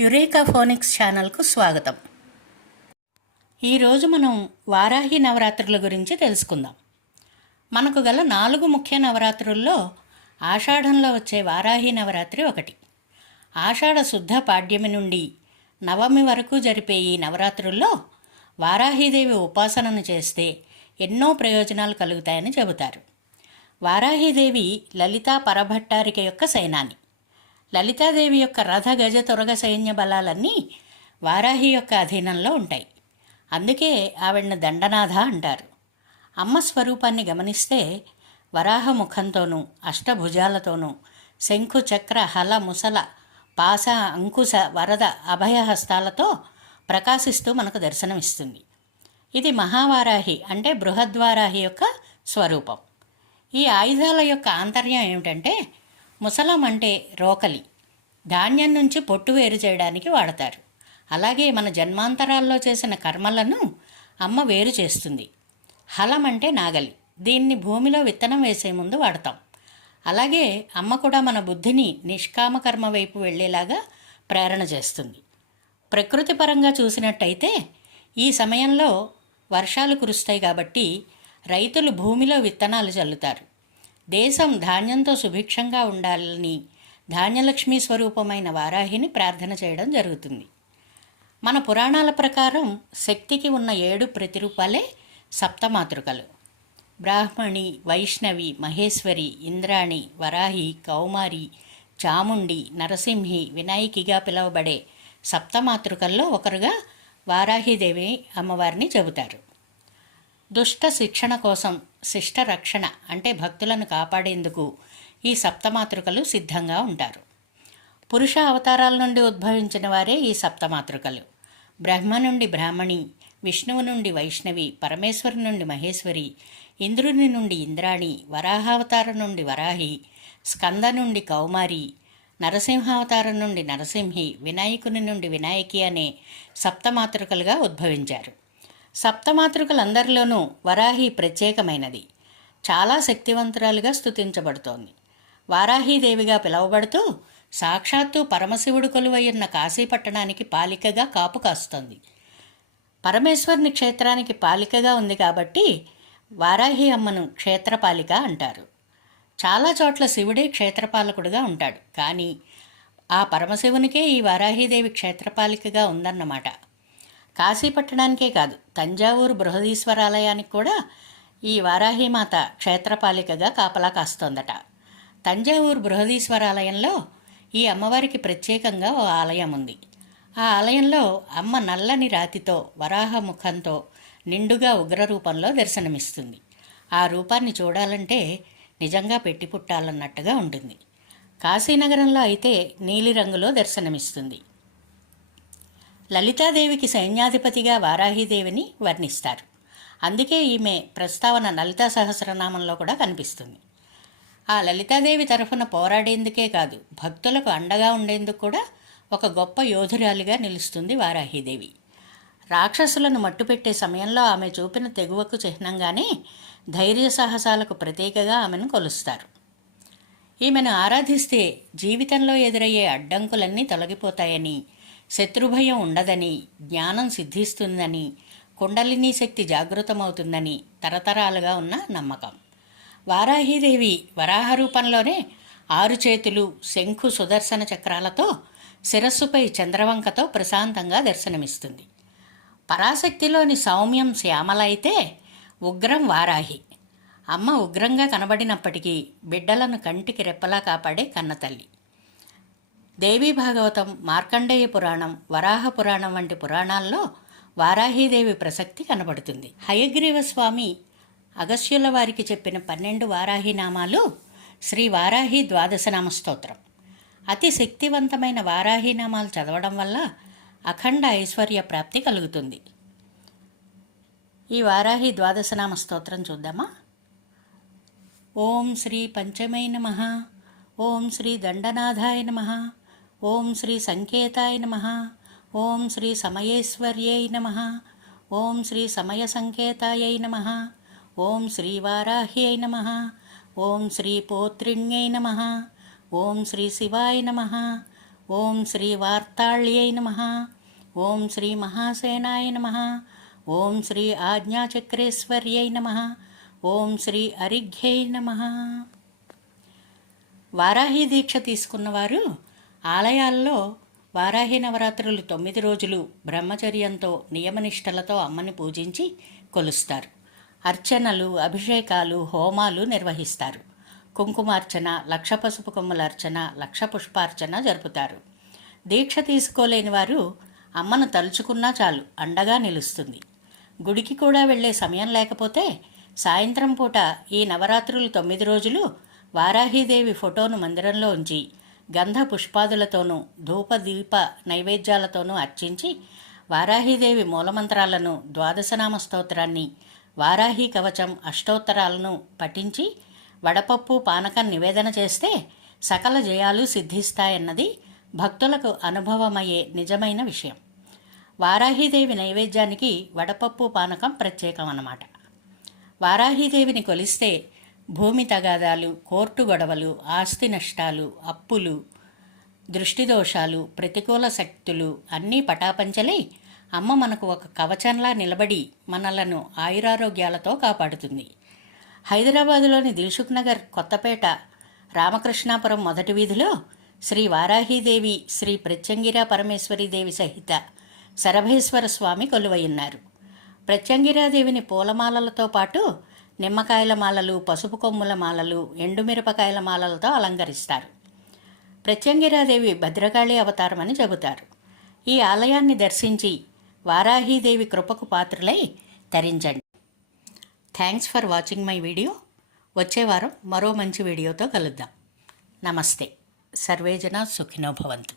Eureka phonics ఛానల్కు స్వాగతం. ఈరోజు మనం వారాహి నవరాత్రుల గురించి తెలుసుకుందాం. మనకు గల 4 ముఖ్య నవరాత్రుల్లో ఆషాఢంలో వచ్చే వారాహి నవరాత్రి ఒకటి. ఆషాఢ శుద్ధ పాడ్యమి నుండి నవమి వరకు జరిపే ఈ నవరాత్రుల్లో వారాహీదేవి ఉపాసనను చేస్తే ఎన్నో ప్రయోజనాలు కలుగుతాయని చెబుతారు. వారాహీదేవి లలితా పరభట్టారిక యొక్క సేనాని. లలితాదేవి యొక్క రథ గజ తురగ సైన్య బలాలన్నీ వారాహి యొక్క అధీనంలో ఉంటాయి. అందుకే ఆవిడని దండనాథ అంటారు. అమ్మ స్వరూపాన్ని గమనిస్తే వరాహ ముఖంతోనూ అష్టభుజాలతోనూ శంఖు చక్ర హల ముసల పాస అంకుశ వరద అభయహస్తాలతో ప్రకాశిస్తూ మనకు దర్శనమిస్తుంది. ఇది మహావారాహి అంటే బృహద్వారాహి యొక్క స్వరూపం. ఈ ఆయుధాల యొక్క ఆంతర్యం ఏమిటంటే, ముసలం అంటే రోకలి, ధాన్యం నుంచి పొట్టు వేరు చేయడానికి వాడతారు. అలాగే మన జన్మాంతరాల్లో చేసిన కర్మలను అమ్మ వేరు చేస్తుంది. హలం అంటే నాగలి, దీన్ని భూమిలో విత్తనం వేసే ముందు వాడతాం. అలాగే అమ్మ కూడా మన బుద్ధిని నిష్కామ కర్మ వైపు వెళ్ళేలాగా ప్రేరణ చేస్తుంది. ప్రకృతి పరంగా చూసినట్టయితే ఈ సమయంలో వర్షాలు కురుస్తాయి కాబట్టి రైతులు భూమిలో విత్తనాలు చల్లుతారు. దేశం ధాన్యంతో సుభిక్షంగా ఉండాలని ధాన్యలక్ష్మి స్వరూపమైన వారాహిని ప్రార్థన చేయడం జరుగుతుంది. మన పురాణాల ప్రకారం శక్తికి ఉన్న 7 ప్రతిరూపాలే సప్తమాతృకలు. బ్రాహ్మణి, వైష్ణవి, మహేశ్వరి, ఇంద్రాణి, వరాహి, కౌమారి, చాముండి, నరసింహి, వినాయకిగా పిలువబడే సప్తమాతృకల్లో ఒకరుగా వారాహీదేవి అమ్మవారిని చెబుతారు. దుష్ట శిక్షణ కోసం శిష్ట రక్షణ అంటే భక్తులను కాపాడేందుకు ఈ సప్తమాతృకలు సిద్ధంగా ఉంటారు. పురుష అవతారాల నుండి ఉద్భవించిన వారే ఈ సప్తమాతృకలు. బ్రహ్మ నుండి బ్రాహ్మణి, విష్ణువు నుండి వైష్ణవి, పరమేశ్వరు నుండి మహేశ్వరి, ఇంద్రుని నుండి ఇంద్రాణి, వరాహావతారం నుండి వరాహి, స్కంద నుండి కౌమారి, నరసింహావతారం నుండి నరసింహి, వినాయకుని నుండి వినాయకి అనే సప్తమాతృకలుగా ఉద్భవించారు. సప్తమాతృకలందరిలోనూ వరాహి ప్రత్యేకమైనది. చాలా శక్తివంతురాలుగా స్తుతించబడుతోంది. వారాహీదేవిగా పిలువబడుతూ సాక్షాత్తు పరమశివుడు కొలువయ్యున్న కాశీపట్టణానికి పాలికగా కాపు కాస్తోంది. పరమేశ్వరుని క్షేత్రానికి పాలికగా ఉంది కాబట్టి వారాహి అమ్మను క్షేత్రపాలిక అంటారు. చాలా చోట్ల శివుడే క్షేత్రపాలకుడుగా ఉంటాడు, కానీ ఆ పరమశివునికే ఈ వారాహీదేవి క్షేత్రపాలికగా ఉందన్నమాట. కాశీపట్టణానికే కాదు, తంజావూరు బృహదీశ్వరాలయానికి కూడా ఈ వారాహిమాత క్షేత్రపాలికగా కాపలా కాస్తోందట. తంజావూరు బృహదీశ్వరాలయంలో ఈ అమ్మవారికి ప్రత్యేకంగా ఓ ఆలయం ఉంది. ఆ ఆలయంలో అమ్మ నల్లని రాతితో వరాహ ముఖంతో నిండుగా ఉగ్రరూపంలో దర్శనమిస్తుంది. ఆ రూపాన్ని చూడాలంటే నిజంగా పెట్టి పుట్టాలన్నట్టుగా ఉంటుంది. కాశీనగరంలో అయితే నీలిరంగులో దర్శనమిస్తుంది. లలితాదేవికి సైన్యాధిపతిగా వారాహీదేవిని వర్ణిస్తారు. అందుకే ఈమె ప్రస్తావన లలితా సహస్రనామంలో కూడా కనిపిస్తుంది. ఆ లలితాదేవి తరఫున పోరాడేందుకే కాదు, భక్తులకు అండగా ఉండేందుకు కూడా ఒక గొప్ప యోధురాలిగా నిలుస్తుంది వారాహీదేవి. రాక్షసులను మట్టుపెట్టే సమయంలో ఆమె చూపిన తెగువకు చిహ్నంగానే ధైర్య సాహసాలకు ప్రతీకగా ఆమెను కొలుస్తారు. ఈమెను ఆరాధిస్తే జీవితంలో ఎదురయ్యే అడ్డంకులన్నీ తొలగిపోతాయని, శత్రుభయం ఉండదని, జ్ఞానం సిద్ధిస్తుందని, కుండలినీ శక్తి జాగృతమవుతుందని తరతరాలుగా ఉన్న నమ్మకం. వారాహీదేవి వరాహ రూపంలోనే 6 చేతులు, శంఖు సుదర్శన చక్రాలతో, శిరస్సుపై చంద్రవంకతో ప్రశాంతంగా దర్శనమిస్తుంది. పరాశక్తిలోని సౌమ్యం శ్యామల అయితే ఉగ్రం వారాహి. అమ్మ ఉగ్రంగా కనబడినప్పటికీ బిడ్డలను కంటికి రెప్పలా కాపాడే కన్నతల్లి. దేవీ భాగవతం, మార్కండేయ పురాణం, వరాహ పురాణం వంటి పురాణాల్లో వారాహీదేవి ప్రసక్తి కనబడుతుంది. హయగ్రీవ స్వామి అగస్త్యుల వారికి చెప్పిన 12 వారాహి నామాలు శ్రీ వారాహి ద్వాదశనామ స్తోత్రం. అతి శక్తివంతమైన వారాహి నామాలు చదవడం వల్ల అఖండ ఐశ్వర్య ప్రాప్తి కలుగుతుంది. ఈ వారాహి ద్వాదశనామ స్తోత్రం చూద్దామా. ఓం శ్రీ పంచమై నమః, ఓం శ్రీ దండనాథాయ నమః, ఓం శ్రీ సంకేతాయ నమః, ఓం శ్రీ సమయేశ్వర్యై నమః, ఓం శ్రీ సమయ సంకేతాయై నమః, ఓం శ్రీ వారాహ్యై నమః, ఓం శ్రీ పోత్రిణ్యై నమః, ఓం శ్రీ శివాయ నమః, ఓం శ్రీ వార్తాళ్యై నమః. ఓం శ్రీ మహాసేనాయ నమః. ఓం శ్రీ ఆజ్ఞాచక్రేశ్వర్యై నమః. ఓం శ్రీ అరిఘ్యై నమః. వారాహి దీక్ష తీసుకున్నవారు ఆలయాల్లో వారాహి నవరాత్రులు 9 రోజులు బ్రహ్మచర్యంతో నియమనిష్టలతో అమ్మని పూజించి కొలుస్తారు. అర్చనలు, అభిషేకాలు, హోమాలు నిర్వహిస్తారు. కుంకుమార్చన, లక్ష పసుపు కొమ్ముల అర్చన, లక్ష పుష్పార్చన జరుపుతారు. దీక్ష తీసుకోలేని వారు అమ్మను తలుచుకున్నా చాలు, అండగా నిలుస్తుంది. గుడికి కూడా వెళ్ళే సమయం లేకపోతే సాయంత్రం పూట ఈ నవరాత్రులు 9 రోజులు వారాహీదేవి ఫోటోను మందిరంలో ఉంచి గంధ పుష్పాదులతోనూ ధూపదీప నైవేద్యాలతోనూ అర్చించి వారాహీదేవి మూలమంత్రాలను, ద్వాదశనామ స్తోత్రాన్ని, వారాహి కవచం, అష్టోత్తరాలను పఠించి వడపప్పు పానకం నివేదన చేస్తే సకల జయాలు సిద్ధిస్తాయన్నది భక్తులకు అనుభవమయ్యే నిజమైన విషయం. వారాహీదేవి నైవేద్యానికి వడపప్పు పానకం ప్రత్యేకం అన్నమాట. వారాహీదేవిని కొలిస్తే భూమి తగాదాలు, కోర్టు గొడవలు, ఆస్తి నష్టాలు, అప్పులు, దృష్టి దోషాలు, ప్రతికూల శక్తులు అన్నీ పటాపంచలై అమ్మ మనకు ఒక కవచంలా నిలబడి మనలను ఆయురారోగ్యాలతో కాపాడుతుంది. హైదరాబాదులోని దిల్సుఖ్ నగర్, కొత్తపేట, రామకృష్ణాపురం మొదటి వీధిలో శ్రీ వారాహీదేవి, శ్రీ ప్రత్యంగిరా పరమేశ్వరీదేవి సహిత శరభేశ్వర స్వామి కొలువైయున్నారు. ప్రత్యంగిరాదేవిని పూలమాలలతో పాటు నిమ్మకాయల మాలలు, పసుపు కొమ్ముల మాలలు, ఎండుమిరపకాయల మాలలతో అలంకరిస్తారు. ప్రత్యంగిరాదేవి భద్రకాళి అవతారమని చెబుతారు. ఈ ఆలయాన్ని దర్శించి వారాహీదేవి కృపకు పాత్రులై తరించండి. Thanks for watching my video. వచ్చే వారం మరో మంచి వీడియోతో కలుద్దాం. నమస్తే. సర్వే జనా సుఖినో భవంతు.